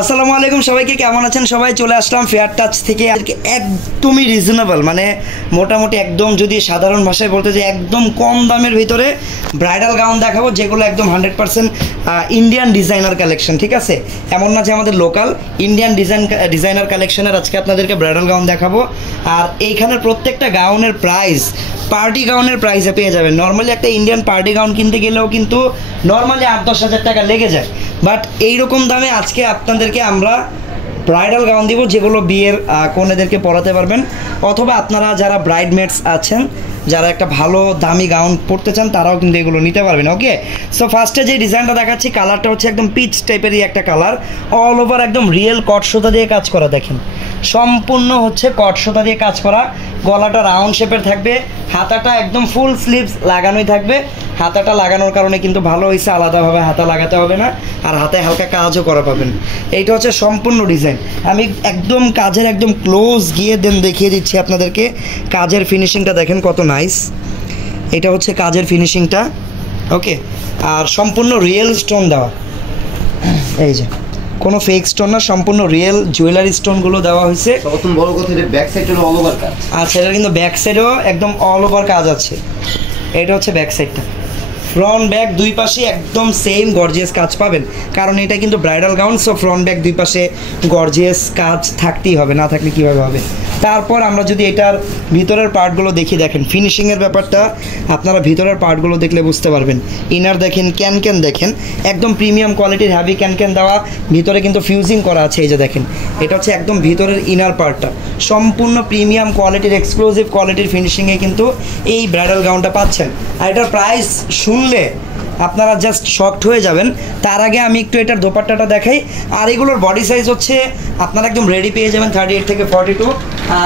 আসসালামু আলাইকুম সবাইকে, কেমন আছেন সবাই? চলে আসলাম ফেয়ার টাচ থেকে। একদমই রিজনেবল, মানে মোটামুটি একদম, যদি সাধারণ ভাষায় বলতে যে একদম কম দামের ভিতরে ব্রাইডাল গাউন দেখাবো, যেগুলো একদম 100% ইন্ডিয়ান ডিজাইনার কালেকশন। ঠিক আছে, এমন না যে আমাদের লোকাল, ইন্ডিয়ান ডিজাইনার কালেকশনের আজকে আপনাদেরকে ব্রাইডাল গাউন দেখাবো। আর এইখানের প্রত্যেকটা গাউনের প্রাইস পার্টি গাউনের প্রাইসে পেয়ে যাবেন। নর্মালি একটা ইন্ডিয়ান পার্টি গাউন কিনতে গেলেও কিন্তু নর্মালি 8-10 হাজার টাকা লেগে যায়, বাট এইরকম দামে আজকে আপনাদেরকে আমরা ব্রাইডাল গাউন দিব, যেগুলো বিয়ের কনেদেরকে পরাতে পারবেন, অথবা আপনারা যারা ব্রাইডমেটস আছেন, যারা একটা ভালো দামি গাউন পরতে চান, তারাও কিন্তু এগুলো নিতে পারবেন। ওকে, সো ফার্স্টে যে ডিজাইনটা দেখাচ্ছি, কালারটা হচ্ছে একদম পিচ টাইপেরই একটা কালার, অল ওভার একদম রিয়েল কট সুতা দিয়ে কাজ করা। দেখেন, সম্পূর্ণ হচ্ছে কট সুতা দিয়ে কাজ করা। গলাটা রাউন্ড শেপের থাকবে, হাতাটা একদম ফুল স্লিভস লাগানোই থাকবে। হাতাটা লাগানোর কারণে কিন্তু ভালো হয়েছে, আলাদাভাবে হাতা লাগাতে হবে না, আর হাতে হালকা কাজও করা পাবেন। এইটা হচ্ছে সম্পূর্ণ ডিজাইন। আমি একদম কাজের একদম ক্লোজ গিয়ে দেখিয়ে দিচ্ছি আপনাদেরকে। কাজের ফিনিশিংটা দেখেন কত নাইস। এটা হচ্ছে কাজের ফিনিশিংটা। ওকে, আর সম্পূর্ণ রিয়েল স্টোন দেওয়া, এই যে কোনো ফেক স্টোন না, সম্পূর্ণ রিয়েল জুয়েলারি স্টোনগুলো দেওয়া হয়েছে। প্রথম বড় কথা, এটা ব্যাক সাইডে অল ওভার কাজ। আচ্ছা, এটা কিন্তু ব্যাক সাইডেও একদম অল ওভার কাজ আছে। এটা হচ্ছে ব্যাক সাইডটা, ফ্রন্ট ব্যাক দুই পাশে একদম সেম গর্জিয়াস কাজ পাবেন, কারণ এটা কিন্তু bridal gown. So front back দুই পাশে গর্জিয়াস কাজ থাকতেই হবে, না থাকলে কীভাবে হবে। তারপর আমরা যদি এটার ভিতরের পার্টগুলো দেখি, দেখেন ফিনিশিংয়ের ব্যাপারটা আপনারা ভিতরের পার্টগুলো দেখলে বুঝতে পারবেন। ইনার দেখেন, ক্যান দেখেন, একদম প্রিমিয়াম কোয়ালিটির হ্যাভি ক্যান দেওয়া, ভিতরে কিন্তু ফিউজিং করা আছে। এই যে দেখেন, এটা হচ্ছে একদম ভিতরের ইনার পার্টটা, সম্পূর্ণ প্রিমিয়াম কোয়ালিটির এক্সক্লুসিভ কোয়ালিটির ফিনিশিংয়ে কিন্তু এই ব্রাইডাল গাউনটা পাচ্ছেন। আর এটার প্রাইস শুনলে আপনারা জাস্ট শকড হয়ে যাবেন। তার আগে আমি একটু এটার দোপাট্টাটা দেখাই। আর এগুলোর বডি সাইজ হচ্ছে আপনারা একদম রেডি পেয়ে যাবেন 38 থেকে 42।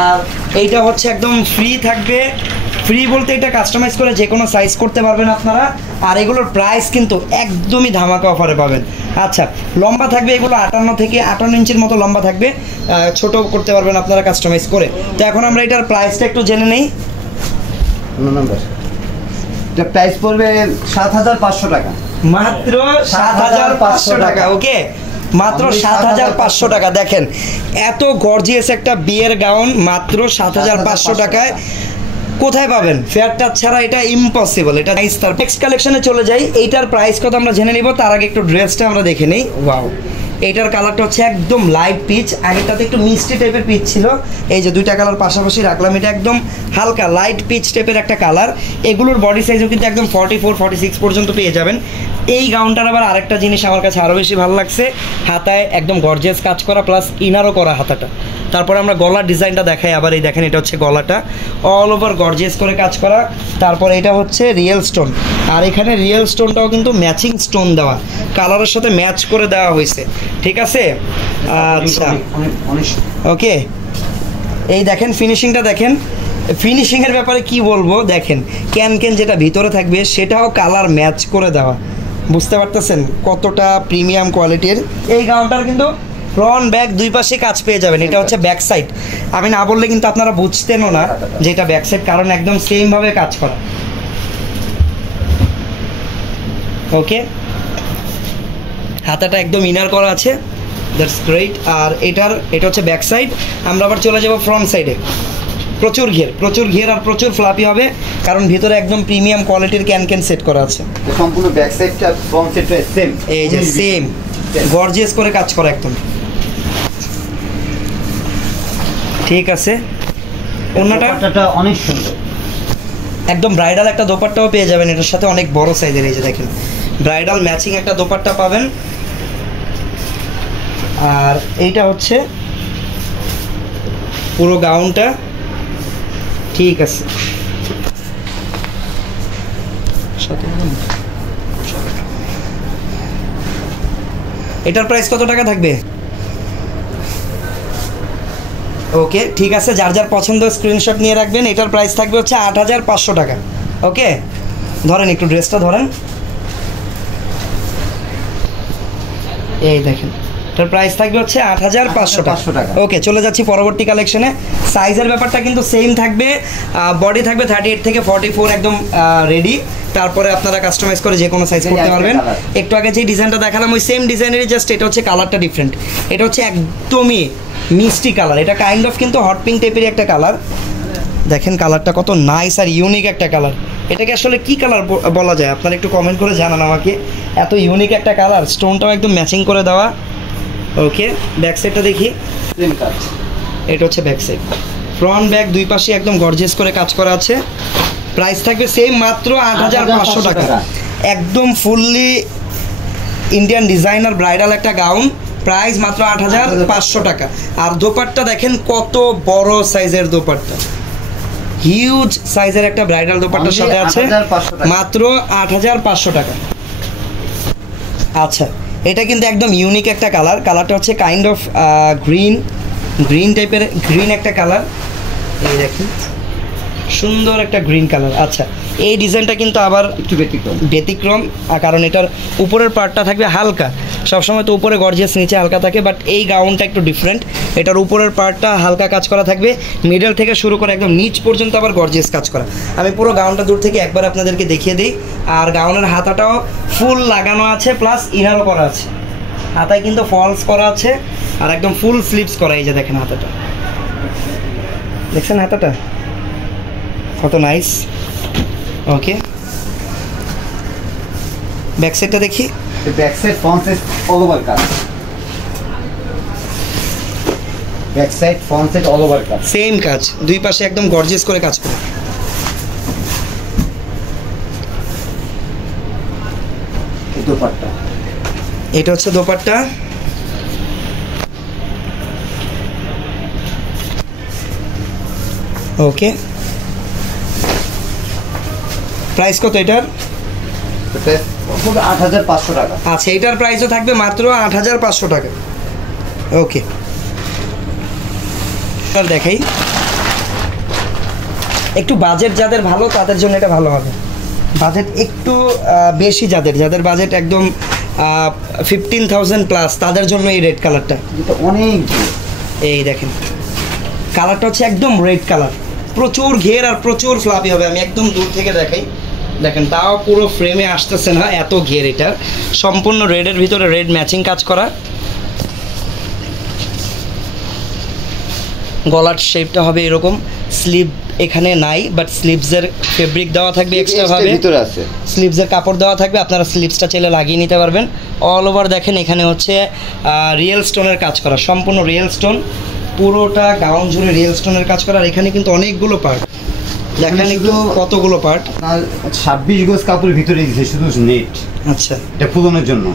আর এইটা হচ্ছে একদম ফ্রি থাকবে। ফ্রি বলতে এটা কাস্টমাইজ করে যে কোনো সাইজ করতে পারবেন আপনারা। আর এগুলোর প্রাইস কিন্তু একদমই ধামাকা অফারে পাবেন। আচ্ছা, লম্বা থাকবে এগুলো 58 থেকে 58 ইঞ্চির মতো লম্বা থাকবে, ছোট করতে পারবেন আপনারা কাস্টমাইজ করে। তো এখন আমরা এটার প্রাইসটা একটু জেনে নেই। এটা প্রাইস পড়বে 7,500 টাকা, মাত্র 7,500 টাকা। ওকে, মাত্র 7,500 টাকা। দেখেন, এত গর্জিয়াস একটা বিয়ের গাউন মাত্র 7,500 টাকায় কোথায় পাবেন? ফেয়ার টাচ ছাড়া এটা ইম্পসিবল। এটা নাইস। তার নেক্সট কালেকশনে চলে যাই। এইটার প্রাইস কত আমরা জেনে নিব, তার আগে একটু ড্রেসটা আমরা দেখে নেই। ওয়াও, এইটার কালারটা হচ্ছে একদম লাইট পিচ, আগেরটাতে একটু মিষ্টি টাইপের পিচ ছিল। এই যে দুইটা কালার পাশাপাশি রাখলাম, এটা একদম হালকা লাইট পিচ টাইপের একটা কালার। এগুলোর বডি সাইজও কিন্তু একদম 44-46 পর্যন্ত পেয়ে যাবেন। এই গাউনটার আবার আরেকটা জিনিস আমার কাছে আরও বেশি ভালো লাগছে, হাতায় একদম গর্জিয়াস কাজ করা, প্লাস ইনারও করা হাতাটা। তারপরে আমরা গলার ডিজাইনটা দেখাই আবার। এই দেখেন, এটা হচ্ছে গলাটা অল ওভার গর্জিয়াস করে কাজ করা। তারপর এটা হচ্ছে রিয়েল স্টোন, আর এখানে রিয়েল স্টোনটাও কিন্তু ম্যাচিং স্টোন দেওয়া, কালারের সাথে ম্যাচ করে দেওয়া হয়েছে। ঠিক আছে, আচ্ছা ওকে। এই দেখেন ফিনিশিংটা দেখেন, ফিনিশিংয়ের ব্যাপারে কি বলবো, দেখেন ক্যান যেটা ভিতরে থাকবে সেটাও কালার ম্যাচ করে দেওয়া। বুঝতে পারতেছেন কতটা প্রিমিয়াম কোয়ালিটির। এই গাউনটার কিন্তু ফ্রন্ট ব্যাক দুই পাশে কাজ পেয়ে যাবেন। এটা হচ্ছে ব্যাক সাইড, আমি না বললে কিন্তু আপনারা বুঝতেনও না যে এটা ব্যাক সাইড, কারণ একদম সেমভাবে কাজ করা। ওকে, হাতাটা একদম ইনার করা আছে, দ্যাটস গ্রেট। আর এটা হচ্ছে ব্যাক সাইড। আমরা আবার চলে যাব ফ্রন্ট সাইডে। প্রচুর ঘের আর প্রচুর ফ্লাপি হবে, কারণ ভিতরে একদম প্রিমিয়াম কোয়ালিটির ক্যান সেট করা আছে। সম্পূর্ণ ব্যাক সাইডটা ফ্রন্ট সাইডটা সেম, এই যে সেম গর্জিয়াস করে কাজ করা একদম। ঠিক আছে, ওন্নাটা অনেক সুন্দর, একদম ব্রাইডাল একটা দোপাট্টাও পেয়ে যাবেন এটার সাথে, অনেক বড় সাইজের। এই যে দেখেন, ব্রাইডাল ম্যাচিং একটা দোপাট্টা পাবেন। আর এইটা হচ্ছে পুরো গাউনটা। ঠিক আছে, এটার প্রাইস কত টাকা থাকবে? ওকে, ঠিক আছে, যার যার পছন্দ স্ক্রিনশট নিয়ে রাখবেন। এটার প্রাইস থাকবে হচ্ছে 8,500 টাকা। ওকে, ধরেন একটু ড্রেসটা ধরেন। এই দেখেন, এটার প্রাইস থাকবে হচ্ছে 8,500 টাকা। ওকে, চলে যাচ্ছি পরবর্তী কালেকশনে। সাইজের ব্যাপারটা কিন্তু সেম থাকবে, বডি থাকবে 38 থেকে 44 একদম রেডি। তারপরে আপনারা কাস্টমাইজ করে যে কোনো সাইজ করতে পারবেন। একটু আগে যে ডিজাইনটা দেখালাম ওই সেম ডিজাইনেরই, জাস্ট এটা হচ্ছে কালারটা ডিফারেন্ট। এটা হচ্ছে একদমই মিষ্টি কালার, এটা কাইন্ড অফ কিন্তু হট পিঙ্ক টাইপের একটা কালার। দেখেন কালারটা কত নাইস আর ইউনিক একটা কালার। এটাকে আসলে কি কালার বলা যায় আপনারা একটু কমেন্ট করে জানান আমাকে। এত ইউনিক একটা কালার, স্টোনটাও একদম ম্যাচিং করে দেওয়া। ওকে, ব্যাক সাইডটা দেখি। এটা হচ্ছে ব্যাক সাইড, ফ্রন্ট ব্যাক দুই পাশে একদম গর্জিয়াস করে কাজ করা আছে। প্রাইস থাকবে সেম, মাত্র 8,500 টাকা। একদম ফুললি ইন্ডিয়ান ডিজাইনার ব্রাইডাল একটা গাউন, প্রাইস মাত্র 8,500 টাকা। আর দোপাট্টা দেখেন কত বড় সাইজের দোপাট্টা, হিউজ সাইজের একটা ব্রাইডাল দোপাট্টার সাথে আছে, মাত্র 8,500 টাকা। আচ্ছা, এটা কিন্তু একদম ইউনিক একটা কালার, কালারটা হচ্ছে কাইন্ড অফ গ্রিন টাইপের, গ্রিন একটা কালার। এই দেখুন সুন্দর একটা গ্রিন কালার। আচ্ছা, এই ডিজাইনটা কিন্তু আবার একটু ব্যতিক্রম, কারণ এটার উপরের পার্টটা থাকবে হালকা। সবসময় তো উপরে গর্জিয়াস, নিচে হালকা থাকে, বাট এই গাউনটা একটু ডিফারেন্ট। এটার উপরের পার্টটা হালকা কাজ করা থাকবে, মিডল থেকে শুরু করে একদম নিচ পর্যন্ত আবার গর্জিয়াস কাজ করা। আমি পুরো গাউনটা দূর থেকে একবার আপনাদেরকে দেখিয়ে দিই। আর গাউনের হাতাটাও ফুল লাগানো আছে, প্লাস ইনারও করা আছে। হাতায় কিন্তু ফলস করা আছে আর একদম ফুল স্লিভস করা। এই যে দেখেন হাতাটা, দেখছেন হাতাটা কত নাইস। ওকে, ব্যাক সাইডটা দেখি। Back side front side all over কাজ, back side front side all over কাজ, সেম কাজ, দুই পাশে একদম গর্জিয়াস করে কাজ করে। দোপাট্টা, এটা হচ্ছে দোপাট্টা। ওকে, প্রাইস কত এটার? 8,500 টাকা। আচ্ছা, এটার প্রাইসও থাকবে মাত্র 8,500 টাকা। ওকে, দেখাই। একটু বাজেট যাদের ভালো তাদের জন্য এটা ভালো হবে। বাজেট একটু বেশি, যাদের বাজেট একদম 15,000 প্লাস, তাদের জন্য এই রেড কালারটা অনেক। এই দেখেন কালারটা হচ্ছে একদম রেড কালার, প্রচুর ঘের আর প্রচুর ফ্লাপি হবে। আমি একদম দূর থেকে দেখাই, দেখেন তাও পুরো ফ্রেমে আসতেছে না, এত ঘের। এটা সম্পূর্ণ রেডের ভিতরে রেড ম্যাচিং কাজ করা। গলার শেপটা হবে এরকম, স্লিভ এখানে নাই, বাট স্লিভসের ফেব্রিক দেওয়া থাকবে এক্সট্রা ভাবে, ভিতরে আছে স্লিভসের কাপড় দেওয়া থাকবে, আপনারা স্লিভসটা চাইলে লাগিয়ে নিতে পারবেন। অল ওভার দেখেন এখানে হচ্ছে রিয়েল স্টোনের কাজ করা, সম্পূর্ণ রিয়েল স্টোন, পুরোটা গাউন জুড়ে রিয়েল স্টোনের কাজ করা। আর এখানে কিন্তু অনেকগুলো পার্ট, দেখেন একটু কতগুলো পার্ট। 26 গজ কাপড়ের ভিতরে দিছে শুধু নেট। আচ্ছা, এটা ফুলানোর জন্য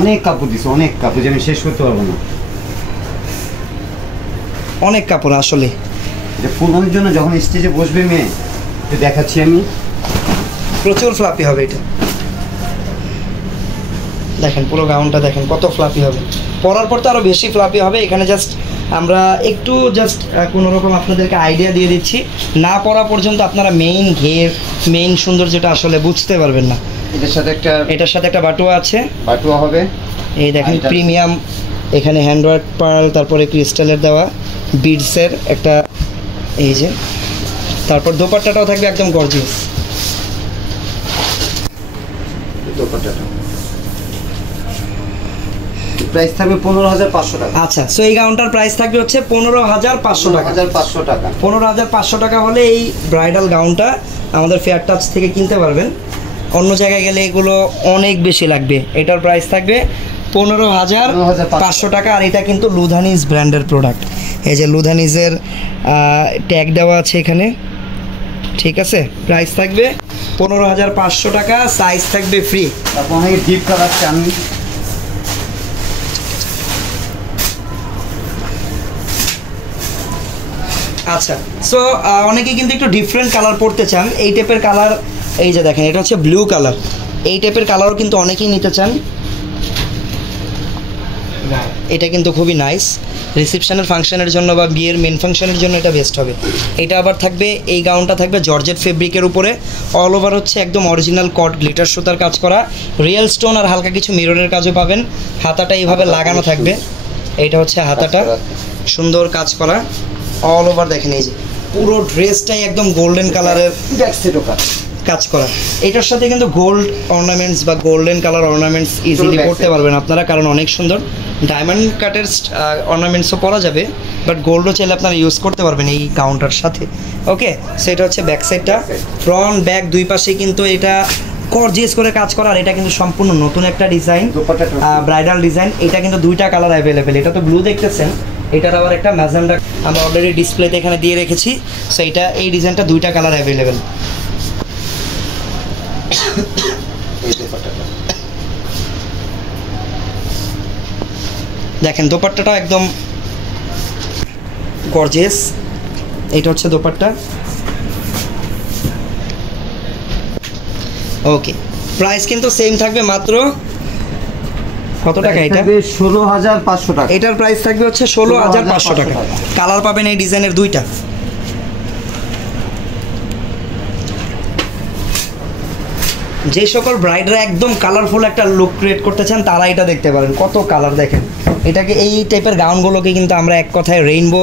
অনেক কাপড় দিছে, অনেক কাপড় যে আমি শেষ করতে পারবো না। অনেক কাপড় আসলে এটা ফুলানোর জন্য, যখন স্টেজে বসবে মেয়ে, এটা দেখাচ্ছি আমি, প্রচুর ফ্লাপি হবে এটা। দেখেন পুরো গাউনটা দেখেন কত ফ্লাপি হবে, পরার পর তো আরও বেশি ফ্লাপি হবে। এখানে জাস্ট আমরা একটু কোনোরকম আপনাদেরকে আইডিয়া দিয়ে দিচ্ছি, না পরা পর্যন্ত আপনারা মেইন ঘের, মেইন সৌন্দর্যটা আসলে বুঝতে পারবেন না। এটার সাথে একটা বাটুয়া আছে, বাটুয়া হবে। এই দেখেন প্রিমিয়াম, এখানে হ্যান্ডওয়ার্ক পার্ল, তারপরে ক্রিস্টালের দেওয়া বিডসের একটা, এই যে। তারপর দোপাট্টাটাও থাকবে একদম গর্জিয়াস। দোপাট্টাটা প্রাইস থাকবে 15,500 টাকা। আচ্ছা, সো এই গাউনটার প্রাইস থাকবে হচ্ছে 15,500 টাকা। 15,500 টাকা। 15,500 টাকা হলে এই ব্রাইডাল গাউনটা আমাদের ফেয়ার টাচ থেকে কিনতে পারবেন। অন্য জায়গায় গেলে এগুলো অনেক বেশি লাগবে। এটার প্রাইস থাকবে 15,500 টাকা। আর এটা কিন্তু লুধানিজ ব্র্যান্ডের প্রোডাক্ট। এই যে লুধানিজের ট্যাগ দেওয়া আছে এখানে, ঠিক আছে। প্রাইস থাকবে 15,500 টাকা, সাইজ থাকবে ফ্রি। তারপর অনেক ডিপ কালার চান, আচ্ছা, সো অনেকে কিন্তু একটু ডিফারেন্ট কালার পড়তে চান। এই টাইপের কালার, এই যে দেখেন এটা হচ্ছে ব্লু কালার, এই টাইপের কালারও কিন্তু অনেকেই নিতে চান। এটা কিন্তু খুবই নাইস। রিসেপশনের ফাংশনের জন্য বা বিয়ের মেন ফাংশনের জন্য এটা বেস্ট হবে। এটা আবার থাকবে, এই গাউনটা থাকবে জর্জেট ফেব্রিকের উপরে, অল ওভার হচ্ছে একদম অরিজিনাল কট গ্লিটার সুতার কাজ করা, রিয়েল স্টোন আর হালকা কিছু মিররের কাজও পাবেন। হাতাটা এইভাবে লাগানো থাকবে, এইটা হচ্ছে হাতাটা সুন্দর কাজ করা অল ওভার। দেখেন এই যে পুরো ড্রেসটাই একদম গোল্ডেন কালারের ব্যাক সাইডও কাজ করা। এটার সাথে কিন্তু গোল্ড অর্নামেন্টস বা গোল্ডেন কালার অর্নামেন্টস ইজিলি করতে পারবেন আপনারা, কারণ অনেক সুন্দর ডায়মন্ড কাটের অর্নামেন্টসও পরা যাবে, বাট গোল্ডও চাইলে আপনারা ইউজ করতে পারবেন এই কাউন্টার সাথে। ওকে, সেটা হচ্ছে ব্যাক সাইডটা, ফ্রন্ট ব্যাক দুই পাশে কিন্তু এটা গর্জিয়াস করে কাজ করা। আর এটা কিন্তু সম্পূর্ণ নতুন একটা ডিজাইন, ব্রাইডাল ডিজাইন। এটা কিন্তু দুইটা কালার অ্যাভেলেবেল, এটা তো ব্লু দেখতেছেন, এটার আবার একটা ম্যাজেন্ডা আমরা অলরেডি ডিসপ্লেতে এখানে দিয়ে রেখেছি। সো এটা এই ডিজাইনটা দুইটা কালার অ্যাভেলেবেল। দেখেন দোপাট্টাটা একদম গর্জিয়াস, এটা হচ্ছে দোপাট্টা। ওকে, প্রাইস কিন্তু সেম থাকবে, মাত্র কত টাকা এটা? 16,500 টাকা। এটার প্রাইস থাকবে হচ্ছে 16,500 টাকা। কালার পাবেন এই ডিজাইনের দুইটা। যে সকল ব্রাইডরা একদম কালারফুল একটা লুক ক্রিয়েট করতে চান তারা এটা দেখতে পারেন, কত কালার দেখেন। এটাকে এই টাইপের গাউনগুলোকে কিন্তু আমরা এক কথায় রেইনবো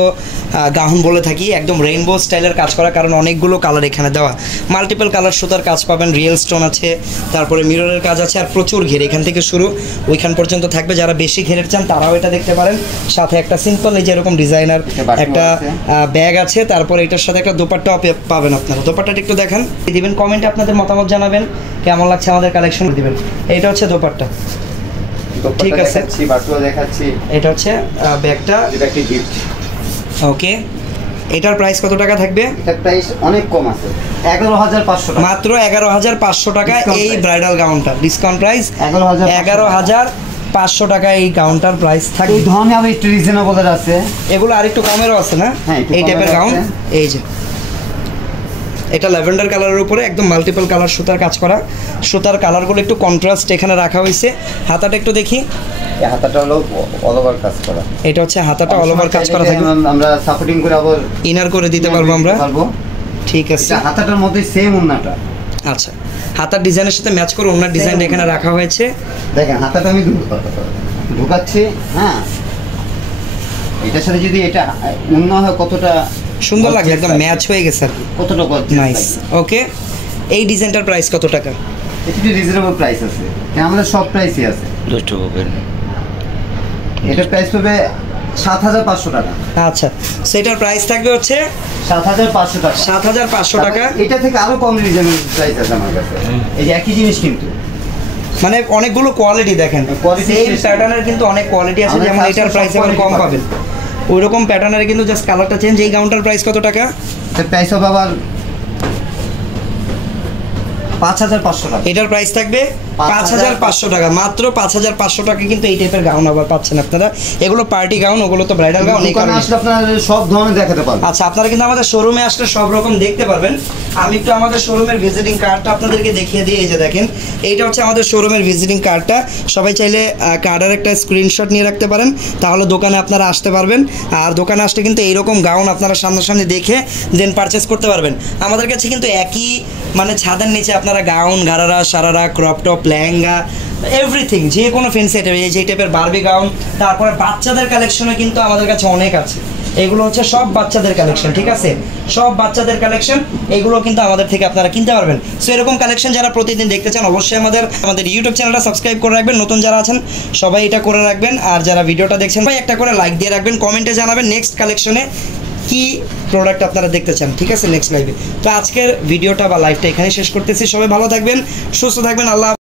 গাউন বলে থাকি, একদম রেইনবো স্টাইলের কাজ করা, কারণ অনেকগুলো কালার এখানে দেওয়া, মাল্টিপল কালার সুতার কাজ পাবেন, রিয়েল স্টোন আছে, তারপরে মিররের কাজ আছে, আর প্রচুর ঘের এখান থেকে শুরু ওইখান পর্যন্ত থাকবে। যারা বেশি ঘেরের চান তারাও এটা দেখতে পারেন। সাথে একটা সিম্পল এই যে এরকম ডিজাইনার একটা ব্যাগ আছে, তারপরে এটার সাথে একটা দোপাট্টাও পাবেন আপনারা। দোপাট্টাটা একটু দেখান, দিবেন কমেন্টে আপনাদের মতামত জানাবেন, কেমন লাগছে আমাদের কালেকশন দিবেন। এইটা হচ্ছে দোপাট্টা, ঠিক আছে, দেখাচ্ছি। এটা হচ্ছে ব্যাগটা, এটা কি গিফট। ওকে, এটার প্রাইস কত টাকা থাকবে? এটার প্রাইস অনেক কম আছে, 11,500 টাকা, মাত্র 11,500 টাকা এই ব্রাইডাল গাউনটা। ডিসকাউন্ট প্রাইস 11,500 টাকা এই গাউনটার প্রাইস থাকে। এই ধরনের আবার একটু রিজনেবলের আছে, এগুলো আরেকটু কমেরও আছে না এই টাইপের গাউন। এই যে এটা ল্যাভেন্ডার কালারের উপরে একদম মাল্টিপল কালার সুতার কাজ করা, সুতার কালারগুলো একটু কন্ট্রাস্ট এখানে রাখা হয়েছে। হাতাটা একটু দেখি, এই হাতাটা হলো অল ওভার কাজ করা, এটা হচ্ছে হাতাটা অল ওভার কাজ করা থাকবে, আমরা সাপোর্টিং করে আবার ইনার করে দিতে পারবো আমরা, ঠিক আছে। এটা হাতাটার মধ্যে সেম ওন্নাটা, আচ্ছা, হাতার ডিজাইনের সাথে ম্যাচ করে ওনার ডিজাইন এখানে রাখা হয়েছে। দেখেন হাতাটা আমি ঢুকাচ্ছি, হ্যাঁ, এটার সাথে যদি এটা ওন্না হয় কতটা সুন্দর লাগে, একদম ম্যাচ হয়ে গেছে আর কি, কতটা নাইস। ওকে, এই ডিজাইনটার প্রাইস কত টাকা? একটু রিজনেবল প্রাইস আছে, আমাদের সব প্রাইসই আছে। এটার প্রাইস হবে 7,500 টাকা। আচ্ছা, সেটার প্রাইস থাকবে হচ্ছে 7,500 টাকা। 7,500 টাকা। এটা থেকে আরো কম রিজনেবল প্রাইস আছে আমার কাছে, এই যে একই জিনিস কিন্তু, মানে অনেকগুলো কোয়ালিটি দেখেন, সেম প্যাটার্নের কিন্তু অনেক কোয়ালিটি আছে, যেমন এটার প্রাইস এখন কম পাবেন, ওইরকম প্যাটার্নের কিন্তু জাস্ট কালারটা চেঞ্জ। এই গাউনটার প্রাইস কত টাকা? এর প্রাইস হবে আবার 5,500 টাকা। এটার প্রাইস থাকবে 5,500 টাকা, মাত্র 5,500 টাকা কিন্তু এই টাইপের গাউন আবার পাচ্ছেন আপনারা। এগুলো পার্টি গাউন, ওগুলো তো ব্রাইডাল গাউন। এখানে আসলে আপনারা সব ধরনের দেখাতে পারবেন। আচ্ছা, আপনারা কিন্তু আমাদের শোরুমে আসলে সব রকম দেখতে পারবেন। আমি একটু আমাদের শোরুমের ভিজিটিং কার্ডটা আপনাদেরকে দেখিয়ে দিই। এই যে দেখেন, এইটা হচ্ছে আমাদের শোরুমের ভিজিটিং কার্ডটা। সবাই চাইলে কার্ডের একটা স্ক্রিনশট নিয়ে রাখতে পারেন, তাহলে দোকানে আপনারা আসতে পারবেন। আর দোকানে আসলে কিন্তু এইরকম গাউন আপনারা সামনাসামনি দেখে দেন পারচেস করতে পারবেন। আমাদের কাছে কিন্তু একই মানে ছাদের নিচে আপনারা gown, gharara, sharara, crop top, lehenga, everything, যে কোনো ফ্যান্সি আইটেম, এই যে টাইপের বারবি গাউন, তারপরে বাচ্চাদের কালেকশনে কিন্তু আমাদের কাছে অনেক আছে। এগুলো হচ্ছে সব বাচ্চাদের কালেকশন, ঠিক আছে, সব বাচ্চাদের কালেকশন, এগুলো কিন্তু আমাদের থেকে আপনারা কিনতে পারবেন। সো এরকম কালেকশন যারা প্রতিদিন দেখতে চান অবশ্যই আমাদের ইউটিউব চ্যানেলটা সাবস্ক্রাইব করে রাখবেন। নতুন যারা আছেন সবাই এটা করে রাখবেন, আর যারা ভিডিওটা দেখছেন ভাই একটা করে লাইক দিয়ে রাখবেন, কমেন্টে জানাবেন নেক্সট কালেকশনে কি প্রোডাক্ট আপনারা দেখতে চান, ঠিক আছে, নেক্সট লাইভে। তো আজকের ভিডিওটা বা লাইভটা এখানে শেষ করতেছি। সবাই ভালো থাকবেন, সুস্থ থাকবেন, আল্লাহ।